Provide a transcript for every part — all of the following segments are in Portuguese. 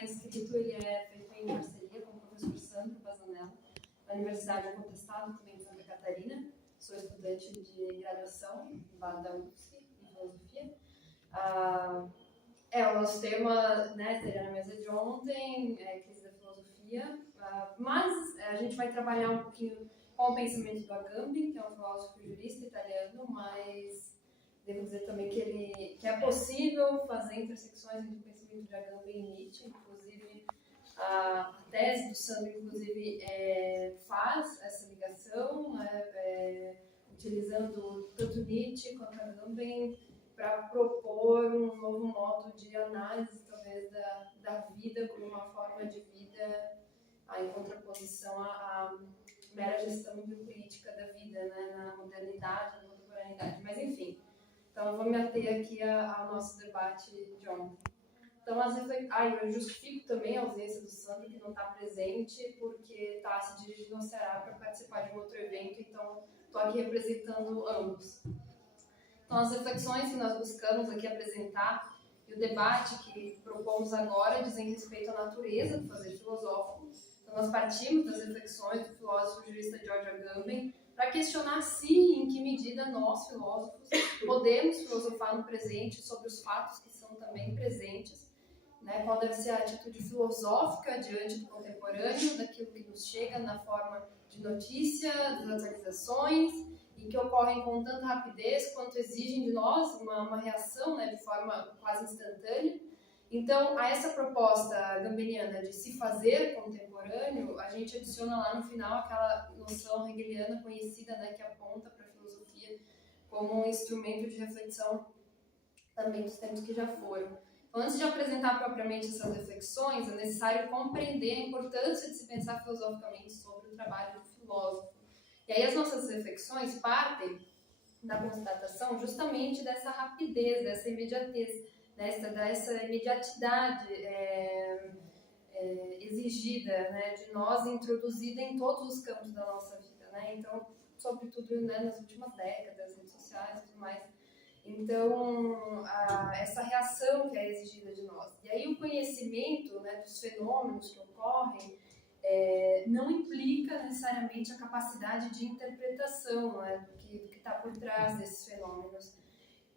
está inscrito, ele é feito em parceria com o professor Sandro Bazanello, da Universidade Contestado, também de Santa Catarina. Sou estudante de graduação lá da UFSC, em filosofia. O nosso tema, né, seria na mesa de ontem, crise da filosofia, mas a gente vai trabalhar um pouquinho com o pensamento do Agamben, que é um filósofo jurista italiano, mas devo dizer também que é possível fazer intersecções entre o pensamento de Agamben e Nietzsche, inclusive a tese do Sandro, inclusive, faz essa ligação, utilizando tanto Nietzsche quanto Agamben para propor um novo modo de análise, talvez, da vida como uma forma de vida em contraposição à mera gestão biopolítica da vida, né, na modernidade, na contemporaneidade. Mas, enfim, então eu vou me ater aqui ao nosso debate de ontem. Então, às vezes, eu justifico também a ausência do Sandro, que não está presente, porque está se dirigindo ao Ceará para participar de um outro evento, então estou aqui representando ambos. Então, as reflexões que nós buscamos aqui apresentar e o debate que propomos agora dizem respeito à natureza do fazer filosófico. Então, nós partimos das reflexões do filósofo jurista George Agamben para questionar se, em que medida nós, filósofos, podemos filosofar no presente sobre os fatos que são também presentes, né? Qual deve ser a atitude filosófica diante do contemporâneo, daquilo que nos chega na forma de notícia, das atualizações, e que ocorrem com tanta rapidez quanto exigem de nós uma reação, né, de forma quase instantânea. Então, a essa proposta agambeniana de se fazer contemporâneo, a gente adiciona lá no final aquela noção hegeliana conhecida, né, que aponta para a filosofia como um instrumento de reflexão também dos tempos que já foram. Então, antes de apresentar propriamente essas reflexões, é necessário compreender a importância de se pensar filosoficamente sobre o trabalho do filósofo. E aí as nossas reflexões partem da constatação justamente dessa rapidez, dessa imediatez, dessa imediatidade exigida, né, de nós, introduzida em todos os campos da nossa vida, né? Então, sobretudo, né, nas últimas décadas, redes sociais e tudo mais. Então, essa reação que é exigida de nós. E aí o conhecimento, né, dos fenômenos que ocorrem não implica necessariamente a capacidade de interpretação, né, do que está por trás desses fenômenos.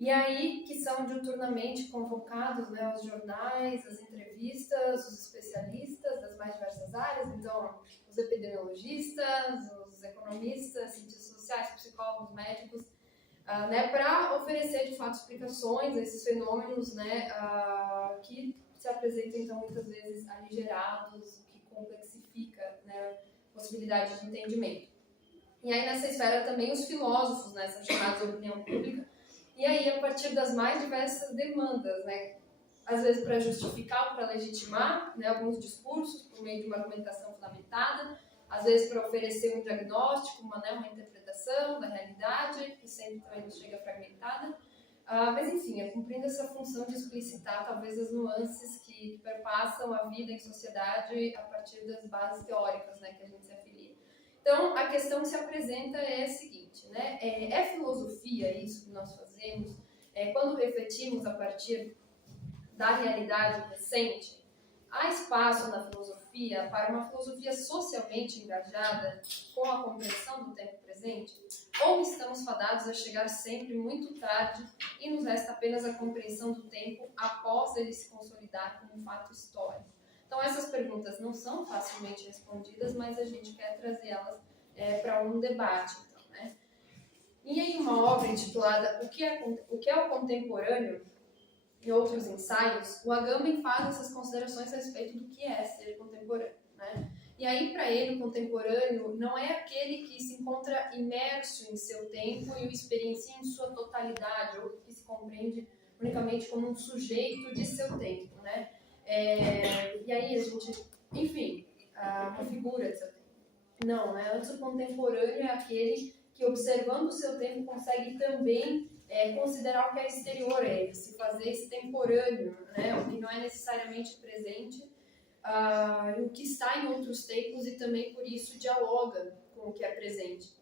E aí que são diuturnamente convocados, né, os jornais, as entrevistas, os especialistas das mais diversas áreas, então os epidemiologistas, os economistas, cientistas sociais, psicólogos, médicos, né, para oferecer de fato explicações a esses fenômenos, né, que se apresentam então muitas vezes aligerados, o que complexifica, né, a possibilidade de entendimento. E aí nessa esfera também os filósofos, né, são chamados de opinião pública, e aí a partir das mais diversas demandas, né, às vezes para justificar ou para legitimar, né, alguns discursos por meio de uma argumentação fundamentada, às vezes para oferecer um diagnóstico, uma interpretação da realidade, que sempre também nos chega fragmentada, mas enfim, cumprindo essa função de explicitar talvez as nuances que perpassam a vida em sociedade a partir das bases teóricas, né, que a gente se afilia. Então, a questão que se apresenta é a seguinte, né, é filosofia isso que nós fazemos? Quando refletimos a partir da realidade recente, há espaço na filosofia para uma filosofia socialmente engajada com a compreensão do tempo presente? Ou estamos fadados a chegar sempre muito tarde e nos resta apenas a compreensão do tempo após ele se consolidar como um fato histórico? Então, essas perguntas não são facilmente respondidas, mas a gente quer trazê-las para um debate. Então, né? E em uma obra intitulada O que é o Contemporâneo? E outros ensaios, o Agamben faz essas considerações a respeito do que é ser contemporâneo, né? E aí, para ele, o contemporâneo não é aquele que se encontra imerso em seu tempo e o experiencia em sua totalidade, ou que se compreende unicamente como um sujeito de seu tempo, né? E aí a gente, enfim, uma figura de seu tempo. Não, né? Antes o contemporâneo é aquele que, observando o seu tempo, consegue também considerar o que é exterior a ele, se fazer extemporâneo, né? O que não é necessariamente presente, o que está em outros tempos e também por isso dialoga com o que é presente.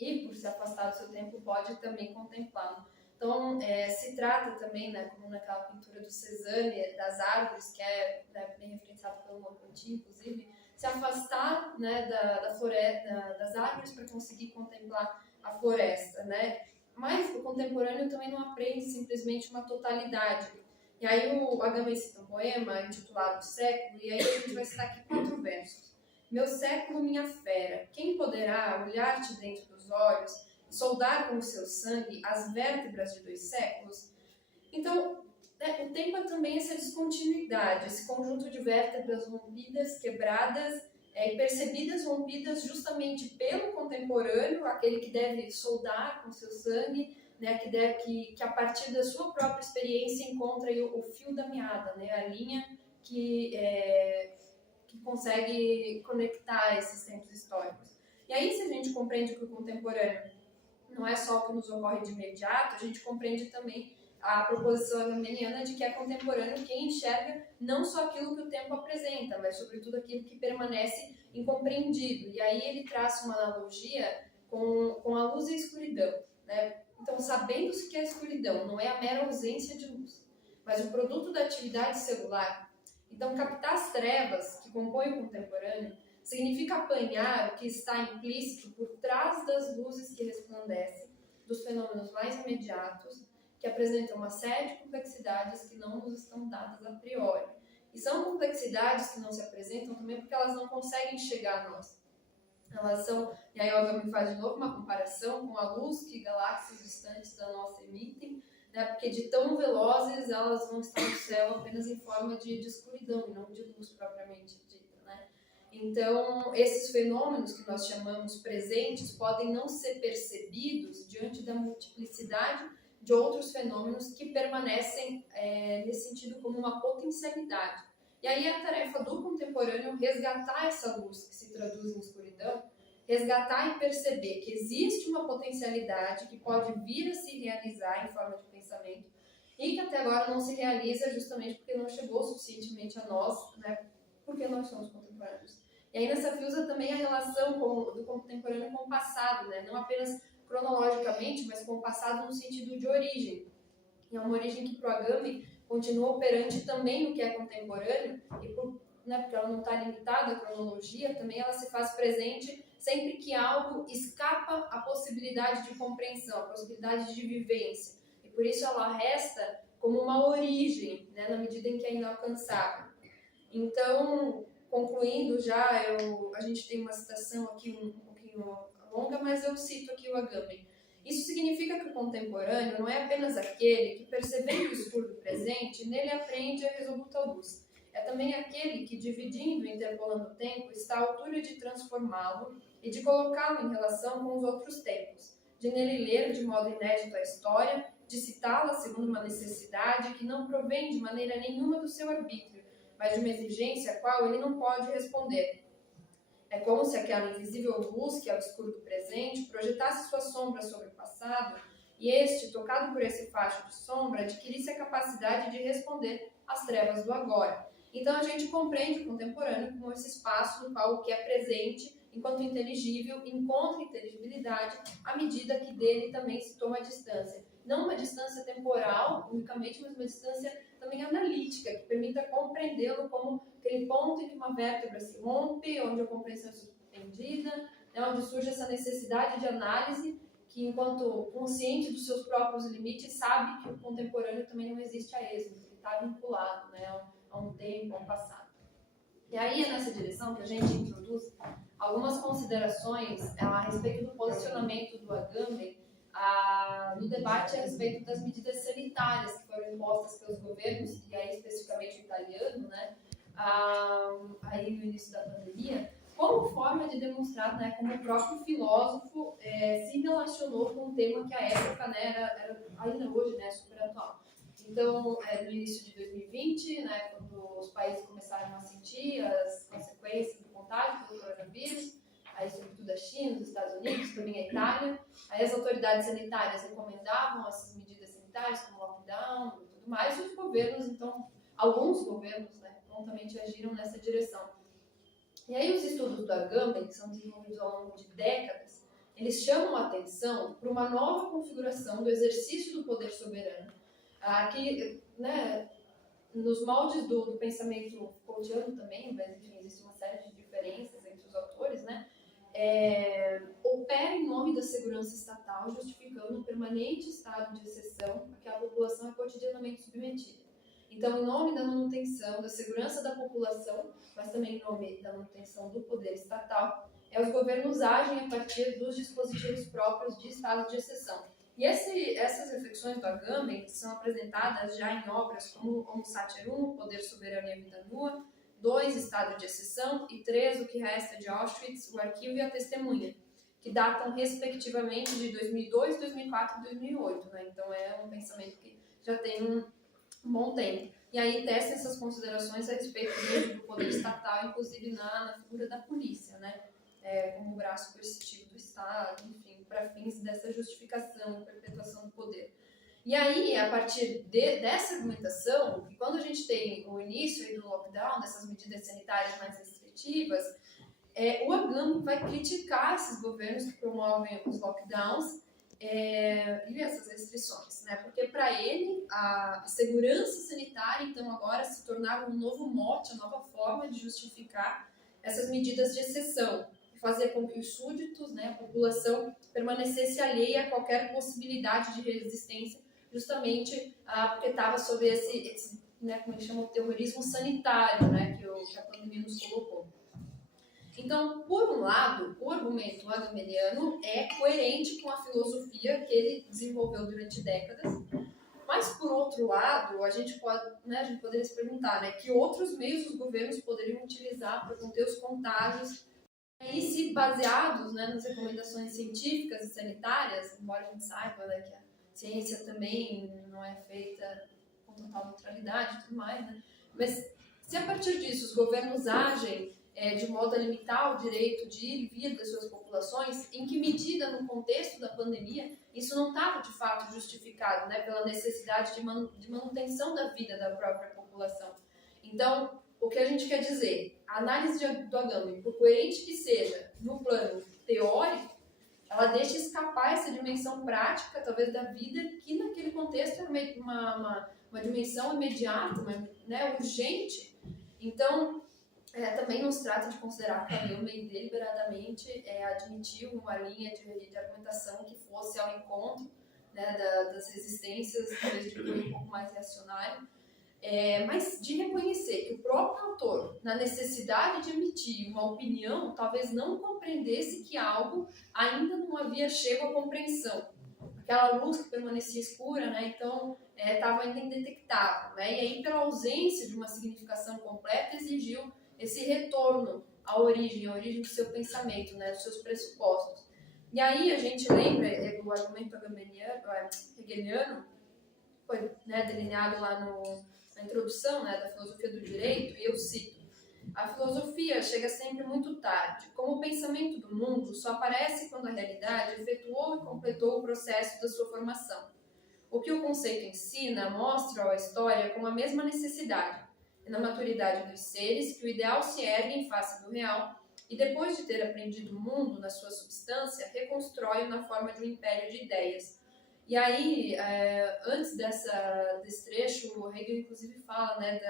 E por se afastar do seu tempo pode também contemplá-lo. Então, se trata também, né, como naquela pintura do Cézanne, das árvores, que é bem citado pelo Merleau-Ponty, inclusive, se afastar, né, da floresta, das árvores para conseguir contemplar a floresta, né? Mas o contemporâneo também não aprende simplesmente uma totalidade. E aí o Agamben cita um poema intitulado Século, e aí a gente vai citar aqui 4 versos. Meu século, minha fera, quem poderá olhar-te dentro dos olhos e soldar com o seu sangue as vértebras de 2 séculos? Então, né, o tempo é também essa descontinuidade, esse conjunto de vértebras rompidas, quebradas, e percebidas rompidas justamente pelo contemporâneo, aquele que deve soldar com seu sangue, né, que a partir da sua própria experiência encontra aí o fio da meada, né, a linha que consegue conectar esses tempos históricos. E aí, se a gente compreende que o contemporâneo não é só o que nos ocorre de imediato, a gente compreende também a proposição agambeniana de que é contemporâneo quem enxerga não só aquilo que o tempo apresenta, mas sobretudo aquilo que permanece incompreendido. E aí ele traça uma analogia com a luz e a escuridão, né? Então, sabendo-se que a escuridão não é a mera ausência de luz, mas o produto da atividade celular, então captar as trevas que compõem o contemporâneo significa apanhar o que está implícito por trás das luzes que resplandecem, dos fenômenos mais imediatos, que apresentam uma série de complexidades que não nos estão dadas a priori. E são complexidades que não se apresentam também porque elas não conseguem chegar a nós. Elas são, e aí o Agamben faz de novo uma comparação com a luz que galáxias distantes da nossa emitem, né, porque de tão velozes elas vão estar no céu apenas em forma de escuridão e não de luz propriamente dita, né? Então, esses fenômenos que nós chamamos presentes podem não ser percebidos diante da multiplicidade de outros fenômenos que permanecem nesse sentido como uma potencialidade. E aí a tarefa do contemporâneo é resgatar essa luz que se traduz em escuridão, resgatar e perceber que existe uma potencialidade que pode vir a se realizar em forma de pensamento e que até agora não se realiza justamente porque não chegou suficientemente a nós, né, porque nós somos contemporâneos. E aí nessa fiusa também a relação do contemporâneo com o passado, né, não apenas cronologicamente, mas com o passado no sentido de origem. E é uma origem que para o Agamben continua operante também no que é contemporâneo, e porque ela não está limitada à cronologia, também ela se faz presente sempre que algo escapa à possibilidade de compreensão, à possibilidade de vivência. E por isso ela resta como uma origem, né, na medida em que é inalcançável. Então, concluindo já, a gente tem uma citação aqui um pouquinho longa, mas eu cito aqui o Agamben. Isso significa que o contemporâneo não é apenas aquele que, percebendo o escuro do presente, nele aprende a resoluta luz. É também aquele que, dividindo e interpolando o tempo, está à altura de transformá-lo e de colocá-lo em relação com os outros tempos, de nele ler de modo inédito a história, de citá-la segundo uma necessidade que não provém de maneira nenhuma do seu arbítrio, mas de uma exigência a qual ele não pode responder. É como se aquela invisível luz, que é o escuro do presente, projetasse sua sombra sobre o passado e este, tocado por esse facho de sombra, adquirisse a capacidade de responder às trevas do agora. Então a gente compreende o contemporâneo como esse espaço no qual o que é presente, enquanto inteligível, encontra inteligibilidade à medida que dele também se toma a distância. Não uma distância temporal unicamente, mas uma distância também analítica, que permita compreendê-lo como aquele ponto em que uma vértebra se rompe, onde a compreensão é suspendida, né, onde surge essa necessidade de análise, que enquanto consciente dos seus próprios limites, sabe que o contemporâneo também não existe a esmo, ele está vinculado, né, a um tempo, a um passado. E aí é nessa direção que a gente introduz algumas considerações a respeito do posicionamento do Agamben no debate a respeito das medidas sanitárias que foram impostas pelos governos, e aí especificamente o italiano, né, aí no início da pandemia, como forma de demonstrar, né, como o próprio filósofo se relacionou com um tema que à época, né, era ainda hoje, né, super atual. Então, no início de 2020, né, quando os países começaram a sentir as consequências do contágio pelo coronavírus, aí sobretudo a China, os Estados Unidos, também a Itália, aí as autoridades sanitárias recomendavam essas medidas sanitárias, como lockdown e tudo mais, e os governos, então, alguns governos, né, prontamente agiram nessa direção. E aí os estudos do Agamben, que são desenvolvidos ao longo de décadas, eles chamam a atenção para uma nova configuração do exercício do poder soberano, que, né, nos moldes do pensamento Foucaultiano também, mas enfim, existe uma série de diferenças entre os autores, né? Opera em nome da segurança estatal, justificando um permanente estado de exceção a que a população é cotidianamente submetida. Então, em nome da manutenção da segurança da população, mas também em nome da manutenção do poder estatal, os governos agem a partir dos dispositivos próprios de estado de exceção. E essas reflexões do Agamben são apresentadas já em obras como Homo Sacer 1, Poder Soberano e a Vida Nua, 2, Estado de Exceção, e 3, O que Resta de Auschwitz, O Arquivo e a Testemunha, que datam respectivamente de 2002, 2004 e 2008. Né? Então é um pensamento que já tem um bom tempo. E aí testa essas considerações a respeito do poder estatal, inclusive na figura da polícia, né? Como braço coercitivo do Estado, enfim, para fins dessa justificação, perpetuação do poder. E aí, a partir dessa argumentação, que quando a gente tem o início do lockdown, dessas medidas sanitárias mais restritivas, o Agamben vai criticar esses governos que promovem os lockdowns e essas restrições, né? Porque para ele a segurança sanitária, então, agora se tornava um novo mote, uma nova forma de justificar essas medidas de exceção, fazer com que os súditos, né, a população, permanecesse alheia a qualquer possibilidade de resistência, justamente porque estava sob esse né, como ele chama, o terrorismo sanitário, né, que a pandemia nos colocou. Então, por um lado, o argumento agambeniano é coerente com a filosofia que ele desenvolveu durante décadas, mas, por outro lado, a gente poderia se perguntar, né, que outros meios os governos poderiam utilizar para conter os contágios. E se baseados, né, nas recomendações científicas e sanitárias, embora a gente saiba, né, que a ciência também não é feita com total neutralidade e tudo mais, né, mas se a partir disso os governos agem de modo a limitar o direito de ir e vir das suas populações, em que medida no contexto da pandemia isso não estava de fato justificado, né, pela necessidade de manutenção da vida da própria população. Então, o que a gente quer dizer? A análise do Agamben, por coerente que seja no plano teórico, ela deixa escapar essa dimensão prática, talvez, da vida, que naquele contexto era uma dimensão imediata, né, urgente. Então, também não se trata de considerar que o Agamben deliberadamente admitiu uma linha de argumentação que fosse ao encontro, né, das resistências, talvez de um pouco mais reacionário, mas de reconhecer que o próprio autor, na necessidade de emitir uma opinião, talvez não compreendesse que algo ainda não havia chego à compreensão. Aquela luz que permanecia escura, né, então estava ainda indetectável. Né, e aí, pela ausência de uma significação completa, exigiu esse retorno à origem do seu pensamento, né, dos seus pressupostos. E aí a gente lembra do argumento hegeliano, foi, né, delineado lá na introdução, né, da filosofia do direito, e eu cito: a filosofia chega sempre muito tarde. Como o pensamento do mundo só aparece quando a realidade efetuou e completou o processo da sua formação. O que o conceito ensina mostra à história com a mesma necessidade, e na maturidade dos seres, que o ideal se ergue em face do real, e depois de ter aprendido o mundo na sua substância, reconstrói-o na forma de um império de ideias. E aí, antes desse trecho, o Hegel inclusive fala, né,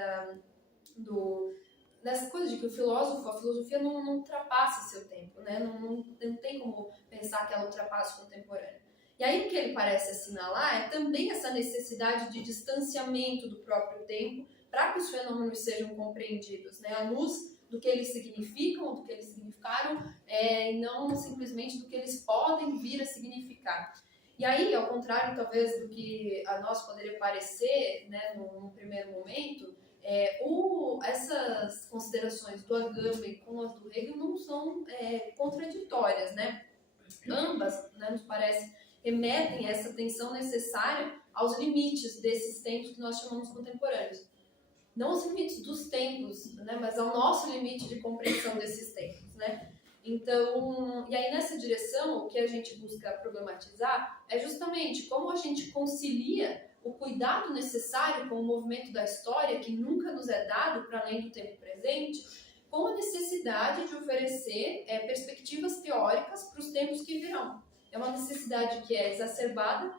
dessa coisa de que a filosofia não ultrapassa seu tempo, né? Não tem como pensar que ela ultrapassa o contemporâneo. E aí o que ele parece assinalar é também essa necessidade de distanciamento do próprio tempo para que os fenômenos sejam compreendidos, né? À luz do que eles significam, do que eles significaram, e não simplesmente do que eles podem vir a significar. E aí, ao contrário, talvez, do que a nós poderia parecer, né, num primeiro momento, essas considerações do Agamben com as do Hegel não são contraditórias, né? Ambas, né, nos parece, remetem a essa atenção necessária aos limites desses tempos que nós chamamos contemporâneos. Não os limites dos tempos, né, mas ao nosso limite de compreensão desses tempos, né? Então, e aí nessa direção, o que a gente busca problematizar é justamente como a gente concilia o cuidado necessário com o movimento da história, que nunca nos é dado para além do tempo presente, com a necessidade de oferecer perspectivas teóricas para os tempos que virão. É uma necessidade que é exacerbada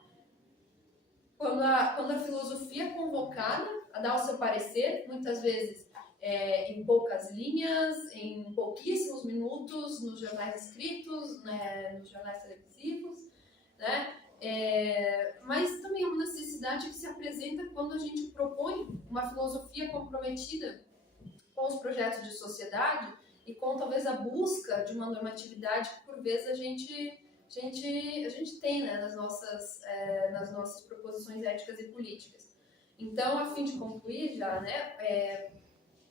quando a filosofia é convocada a dar o seu parecer, muitas vezes em poucas linhas, em pouquíssimos minutos, nos jornais escritos, né, nos jornais televisivos, né? Mas também é uma necessidade que se apresenta quando a gente propõe uma filosofia comprometida com os projetos de sociedade e com talvez a busca de uma normatividade que por vezes a gente tem, né, nas nossas proposições éticas e políticas. Então, a fim de concluir já, né,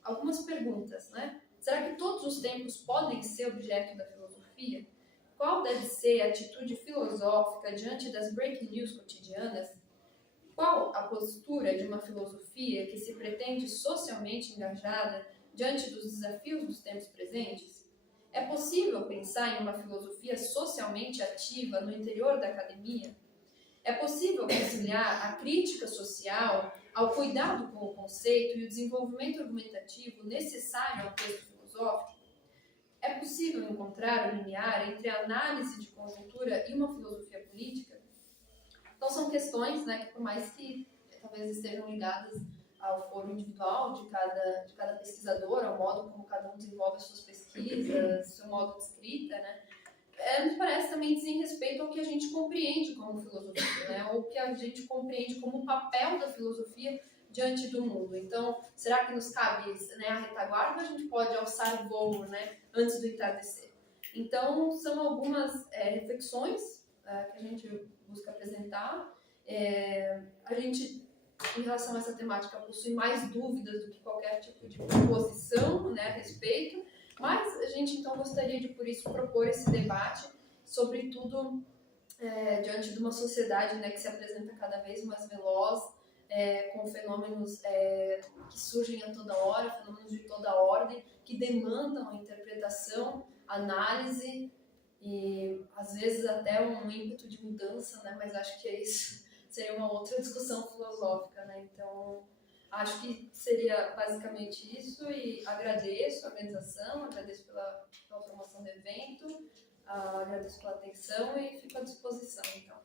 algumas perguntas, né? Será que todos os tempos podem ser objeto da filosofia? Qual deve ser a atitude filosófica diante das breaking news cotidianas? Qual a postura de uma filosofia que se pretende socialmente engajada diante dos desafios dos tempos presentes? É possível pensar em uma filosofia socialmente ativa no interior da academia? É possível conciliar a crítica social ao cuidado com o conceito e o desenvolvimento argumentativo necessário ao texto filosófico? É possível encontrar o limiar entre a análise de conjuntura e uma filosofia política? Então são questões, né, que por mais que talvez estejam ligadas ao foro individual de cada pesquisador, ao modo como cada um desenvolve as suas pesquisas, seu modo de escrita, né, me parece também dizem respeito ao que a gente compreende como filosofia, né, ou que a gente compreende como o papel da filosofia diante do mundo. Então, será que nos cabe, né, a retaguarda, ou a gente pode alçar o voo, né, antes do entardecer? Então, são algumas reflexões que a gente busca apresentar. A gente, em relação a essa temática, possui mais dúvidas do que qualquer tipo de proposição, né, a respeito, mas a gente então gostaria de, por isso, propor esse debate, sobretudo diante de uma sociedade, né, que se apresenta cada vez mais veloz, com fenômenos que surgem a toda hora, fenômenos de toda ordem, que demandam interpretação, análise e, às vezes, até um ímpeto de mudança, né, mas acho que isso seria uma outra discussão filosófica, né, então acho que seria basicamente isso e agradeço a organização, agradeço pela promoção do evento, agradeço pela atenção e fico à disposição, então.